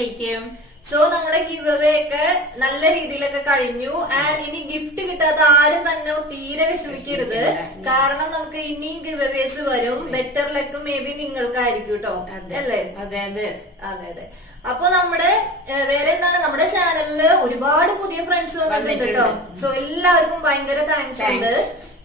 Wait. So നമ്മുടെ give away ഒക്കെ നല്ല രീതിയിലൊക്കെ കഴിഞ്ഞു. ആൻഡ് ഇനി ഗിഫ്റ്റ് കിട്ടാത്ത ആരും തന്നെ തീരെ വിഷമിക്കരുത്. കാരണം നമുക്ക് ഇനിയും ഗിവ് അവേസ് വരും. ബെറ്റർ ലക്ക് മേ ബി നിങ്ങൾക്കായിരിക്കും കേട്ടോ, അല്ലേ? അതെ അതെ അതെ അതെ. അപ്പൊ നമ്മുടെ വേറെ എന്താണ്, നമ്മുടെ ചാനലില് ഒരുപാട് പുതിയ ഫ്രണ്ട്സ് വന്നിട്ടുണ്ട് കേട്ടോ. സോ എല്ലാവർക്കും ഭയങ്കര താങ്ക്സ് ഉണ്ട്.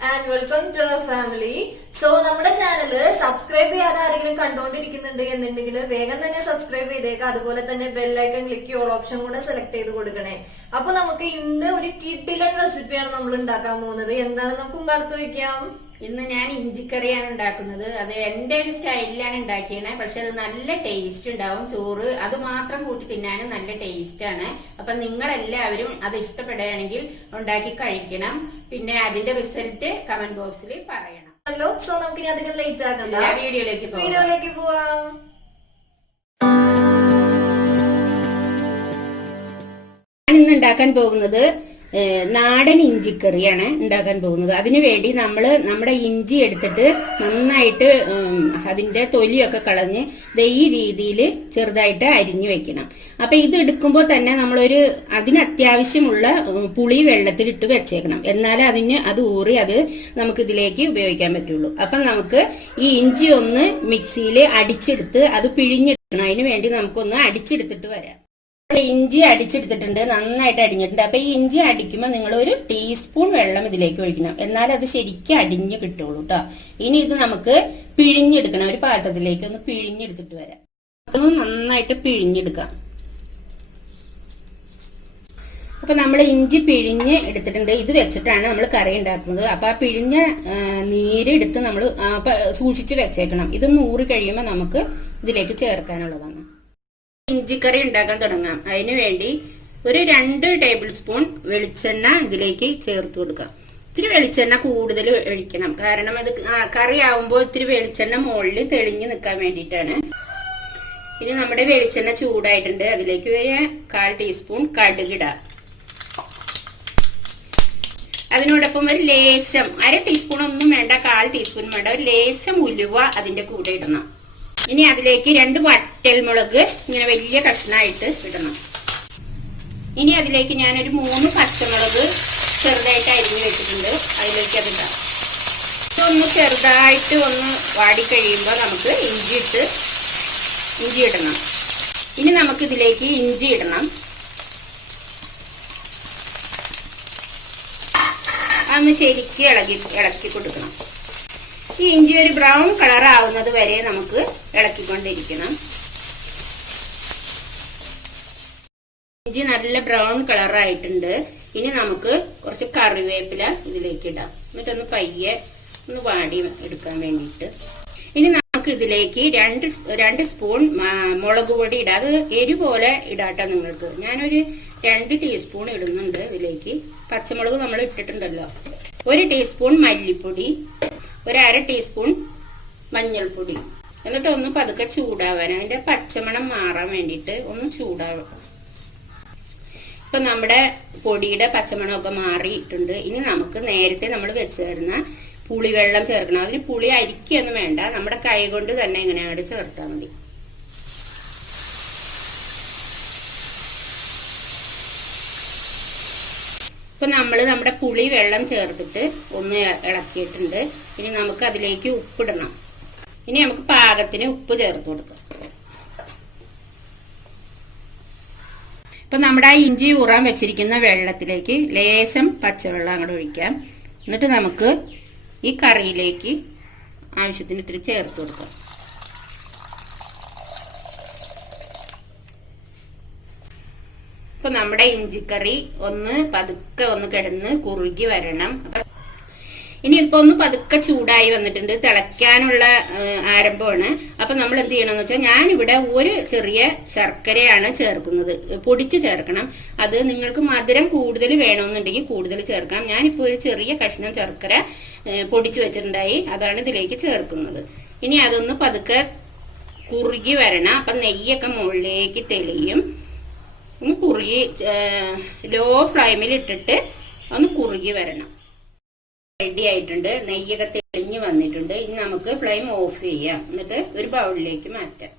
And welcome to our family. So നമ്മുടെ ചാനല് സബ്സ്ക്രൈബ് ചെയ്യാതെ ആരെങ്കിലും കണ്ടുകൊണ്ടിരിക്കുന്നുണ്ട് എന്നുണ്ടെങ്കിൽ വേഗം തന്നെ സബ്സ്ക്രൈബ് ചെയ്തേക്കാം. അതുപോലെ തന്നെ ബെല്ലൈക്കൺ ക്ലിക്ക് ഓൾ ഓപ്ഷൻ കൂടെ സെലക്ട് ചെയ്ത് കൊടുക്കണേ. അപ്പൊ നമുക്ക് ഇന്ന് ഒരു കിടിലൻ റെസിപ്പിയാണ് നമ്മൾ ഉണ്ടാക്കാൻ പോകുന്നത്. എന്താണ് നമുക്ക് അടുത്ത് വയ്ക്കാം. ഇന്ന് ഞാൻ ഇഞ്ചിക്കറിയാണ് ഉണ്ടാക്കുന്നത്. അത് എന്റെ ഒരു സ്റ്റൈലിലാണ് ഉണ്ടാക്കിയത്. പക്ഷെ അത് നല്ല ടേസ്റ്റ് ഉണ്ടാവും. ചോറ് അത് മാത്രം കൂട്ടി തിന്നാനും നല്ല ടേസ്റ്റ് ആണ്. അപ്പൊ നിങ്ങൾ എല്ലാവരും അത് ഇഷ്ടപ്പെടുകയാണെങ്കിൽ ഉണ്ടാക്കി കഴിക്കണം. പിന്നെ അതിന്റെ റിസൾട്ട് കമന്റ് ബോക്സിൽ പറയണം. ഹലോ, സോ നമുക്ക് ഇനി അധികം ലേറ്റ് ആക്കണ്ട, വീഡിയോയിലേക്ക് പോവാം. ഞാൻ ഇന്ന് ഉണ്ടാക്കാൻ പോകുന്നത് നാടൻ ഇഞ്ചിക്കറിയാണ് ഉണ്ടാക്കാൻ പോകുന്നത്. അതിനുവേണ്ടി നമ്മുടെ ഇഞ്ചി എടുത്തിട്ട് നന്നായിട്ട് അതിന്റെ തൊലിയൊക്കെ കളഞ്ഞ് ഈ രീതിയിൽ ചെറുതായിട്ട് അരിഞ്ഞു വെക്കണം. അപ്പൊ ഇത് എടുക്കുമ്പോൾ തന്നെ അതിന് അത്യാവശ്യമുള്ള പുളി വെള്ളത്തിലിട്ട് വെച്ചേക്കണം. എന്നാലേ അത് ഊറി അത് നമുക്ക് ഇതിലേക്ക് ഉപയോഗിക്കാൻ പറ്റുള്ളൂ. അപ്പൊ നമുക്ക് ഈ ഇഞ്ചി ഒന്ന് മിക്സിയിൽ അടിച്ചെടുത്ത് അത് പിഴിഞ്ഞെടുക്കണം. അതിനു വേണ്ടി നമുക്കൊന്ന് അടിച്ചെടുത്തിട്ട് വരാം. ഇഞ്ചി അടിച്ചെടുത്തിട്ടുണ്ട്, നന്നായിട്ട് അടിഞ്ഞിട്ടുണ്ട്. അപ്പൊ ഈ ഇഞ്ചി അടിക്കുമ്പോൾ നിങ്ങൾ ഒരു ടീസ്പൂൺ വെള്ളം ഇതിലേക്ക് ഒഴിക്കണം. എന്നാലും അത് ശരിക്കും അടിഞ്ഞു കിട്ടുള്ളൂ കേട്ടോ. ഇനി ഇത് നമുക്ക് പിഴിഞ്ഞെടുക്കണം. ഒരു പാത്രത്തിലേക്ക് ഒന്ന് പിഴിഞ്ഞെടുത്തിട്ട് വരാം. അതൊന്ന് നന്നായിട്ട് പിഴിഞ്ഞെടുക്കാം. അപ്പൊ നമ്മൾ ഇഞ്ചി പിഴിഞ്ഞ് എടുത്തിട്ടുണ്ട്. ഇത് വെച്ചിട്ടാണ് നമ്മൾ കറി ഉണ്ടാക്കുന്നത്. അപ്പൊ ആ പിഴിഞ്ഞ നീരെടുത്ത് നമ്മൾ സൂക്ഷിച്ച് വെച്ചേക്കണം. ഇത് ഊറി കഴിയുമ്പോൾ നമുക്ക് ഇതിലേക്ക് ചേർക്കാനുള്ളതാണ്. ഇഞ്ചിക്കറി ഉണ്ടാക്കാൻ തുടങ്ങാം. അതിനു വേണ്ടി ഒരു 2 ടേബിൾ സ്പൂൺ വെളിച്ചെണ്ണ ഇതിലേക്ക് ചേർത്ത് കൊടുക്കാം. ഇത്തിരി വെളിച്ചെണ്ണ കൂടുതൽ ഒഴിക്കണം. കാരണം അത് കറി ആവുമ്പോൾ ഇത്തിരി വെളിച്ചെണ്ണ മുകളിൽ തെളിഞ്ഞു നിൽക്കാൻ വേണ്ടിയിട്ടാണ്. ഇനി നമ്മുടെ വെളിച്ചെണ്ണ ചൂടായിട്ടുണ്ട്. അതിലേക്ക് 1/4 ടീസ്പൂൺ കടുകിടാം. അതിനോടൊപ്പം ഒരു ലേശം 1/2 ടീസ്പൂൺ ഒന്നും വേണ്ട, 1/4 ടീസ്പൂൺ വേണ്ട, ഒരു ലേശം ഉലുവ അതിന്റെ കൂടെ ഇടണം. ഇനി അതിലേക്ക് 2 വറ്റൽമുളക് ഇങ്ങനെ വലിയ കഷ്ണമായിട്ട് ഇടണം. ഇനി അതിലേക്ക് ഞാനൊരു 3 പച്ചമുളക് ചെറുതായിട്ട് അരിഞ്ഞു വെച്ചിട്ടുണ്ട്. അതിലേക്ക് അതിടാം. ഇതൊന്ന് ചെറുതായിട്ട് ഒന്ന് വാടിക്കഴിയുമ്പോൾ നമുക്ക് ഇഞ്ചി ഇടണം. ഇനി നമുക്ക് ഇതിലേക്ക് ഇഞ്ചി ഇടണം. അതൊന്ന് ശരിക്കും ഇളക്കി കൊടുക്കണം. ഈ ഇഞ്ചി ഒരു ബ്രൗൺ കളർ ആവുന്നത് വരെ നമുക്ക് ഇളക്കിക്കൊണ്ടിരിക്കണം. ഇഞ്ചി നല്ല ബ്രൗൺ കളർ ആയിട്ടുണ്ട്. ഇനി നമുക്ക് കുറച്ച് കറിവേപ്പില ഇതിലേക്ക് ഇടാം. എന്നിട്ടൊന്ന് പയ്യെ ഒന്ന് വാടി എടുക്കാൻ വേണ്ടിയിട്ട്. ഇനി നമുക്ക് ഇതിലേക്ക് 2 സ്പൂൺ മുളക് പൊടി ഇടാം. അത് എരിപോലെ ഇടാട്ടോ നിങ്ങൾക്ക്. ഞാനൊരു 2 ടീസ്പൂൺ ഇടുന്നുണ്ട് ഇതിലേക്ക്. പച്ചമുളക് നമ്മൾ ഇട്ടിട്ടുണ്ടല്ലോ. 1 ടീസ്പൂൺ മല്ലിപ്പൊടി, 1/2 ടീസ്പൂൺ മഞ്ഞൾപ്പൊടി. എന്നിട്ട് ഒന്ന് പതുക്കെ ചൂടാവാൻ, അതിന്റെ പച്ചമണം മാറാൻ വേണ്ടിയിട്ട് ഒന്ന് ചൂടാവാം. ഇപ്പൊ നമ്മുടെ പൊടിയുടെ പച്ചമണമൊക്കെ മാറിയിട്ടുണ്ട്. ഇനി നമുക്ക് നേരത്തെ നമ്മൾ വെച്ച് തരുന്ന പുളിവെള്ളം ചേർക്കണം. അതിന് പുളി അരിക്കൊന്നും വേണ്ട, നമ്മുടെ കൈ കൊണ്ട് തന്നെ ഇങ്ങനെ അങ്ങോട്ട് ചേർത്താൽ മതി. ഇപ്പൊ നമ്മുടെ പുളി വെള്ളം ചേർത്തിട്ട് ഒന്ന് ഇളക്കിയിട്ടുണ്ട്. ഇനി നമുക്ക് അതിലേക്ക് ഉപ്പിടണം. ഇനി നമുക്ക് പാകത്തിന് ഉപ്പ് ചേർത്ത് കൊടുക്കാം. ഇപ്പൊ നമ്മുടെ ആ ഇഞ്ചി ഊറാൻ വെച്ചിരിക്കുന്ന വെള്ളത്തിലേക്ക് ലേശം പച്ചവെള്ളം അങ്ങോട്ട് ഒഴിക്കാം. എന്നിട്ട് നമുക്ക് ഈ കറിയിലേക്ക് ആവശ്യത്തിന് ഇത്തിരി ചേർത്ത് കൊടുക്കാം. ഇപ്പൊ നമ്മുടെ ഇഞ്ചിക്കറി പതുക്കെ ഒന്ന് കിടന്ന് കുറുകി വരണം. ഇനി ഇപ്പൊ ഒന്ന് പതുക്കെ ചൂടായി വന്നിട്ടുണ്ട്. തിളയ്ക്കാനുള്ള ആരംഭമാണ്. അപ്പൊ നമ്മൾ എന്ത് ചെയ്യണമെന്ന് വെച്ചാൽ, ഞാനിവിടെ ഒരു ചെറിയ ശർക്കരയാണ് ചേർക്കുന്നത്. പൊടിച്ച് ചേർക്കണം. അത് നിങ്ങൾക്ക് മധുരം കൂടുതൽ വേണമെന്നുണ്ടെങ്കിൽ കൂടുതൽ ചേർക്കാം. ഞാനിപ്പോ ഒരു ചെറിയ കഷ്ണം ശർക്കര പൊടിച്ചു വെച്ചിട്ടുണ്ടായി, അതാണ് ഇതിലേക്ക് ചേർക്കുന്നത്. ഇനി അതൊന്ന് പതുക്കെ കുറുകി വരണം. അപ്പൊ നെയ്യൊക്കെ മുകളിലേക്ക് തെളിയും. ഒന്ന് കുറുകി ലോ ഫ്ലെയിമിൽ ഇട്ടിട്ട് ഒന്ന് കുറുകി വരണം. റെഡി ആയിട്ടുണ്ട്. നെയ്യൊക്കെ തെളിഞ്ഞ് വന്നിട്ടുണ്ട്. ഇനി നമുക്ക് ഫ്ലെയിം ഓഫ് ചെയ്യാം. എന്നിട്ട് ഒരു ബൗളിലേക്ക് മാറ്റാം.